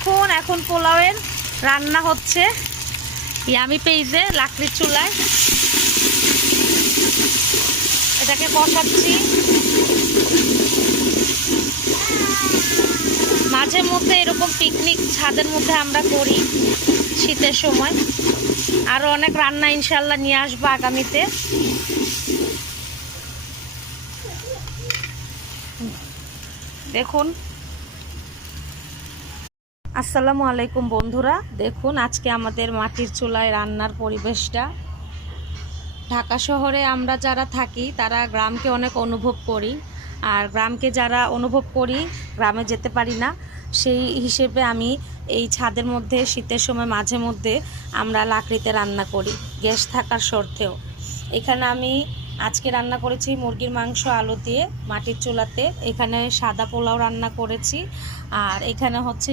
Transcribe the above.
দেখুন এখন পোলাওয়ের রান্না হচ্ছে ইয়ামি পেঁয়াজে লাকড়ির চুলায়। এটাকে কষাচ্ছি। মাঝে মধ্যে এরকম পিকনিক ছাদের মধ্যে আমরা করি শীতের সময়। আরও অনেক রান্না ইনশাল্লাহ নিয়ে আসবো আগামীতে। দেখুন, আসসালামু আলাইকুম বন্ধুরা। দেখুন আজকে আমাদের মাটির চুলায় রান্নার পরিবেশটা। ঢাকা শহরে আমরা যারা থাকি তারা গ্রামকে অনেক অনুভব করি, আর গ্রামকে যারা অনুভব করি গ্রামে যেতে পারি না। সেই হিসেবে আমি এই ছাদের মধ্যে শীতের সময় মাঝে মধ্যে আমরা লাকড়িতে রান্না করি, গ্যাস থাকার সত্ত্বেও। এখানে আমি আজকে রান্না করেছি মুরগির মাংস আলু দিয়ে মাটির চুলাতে। এখানে সাদা পোলাও রান্না করেছি, আর এখানে হচ্ছে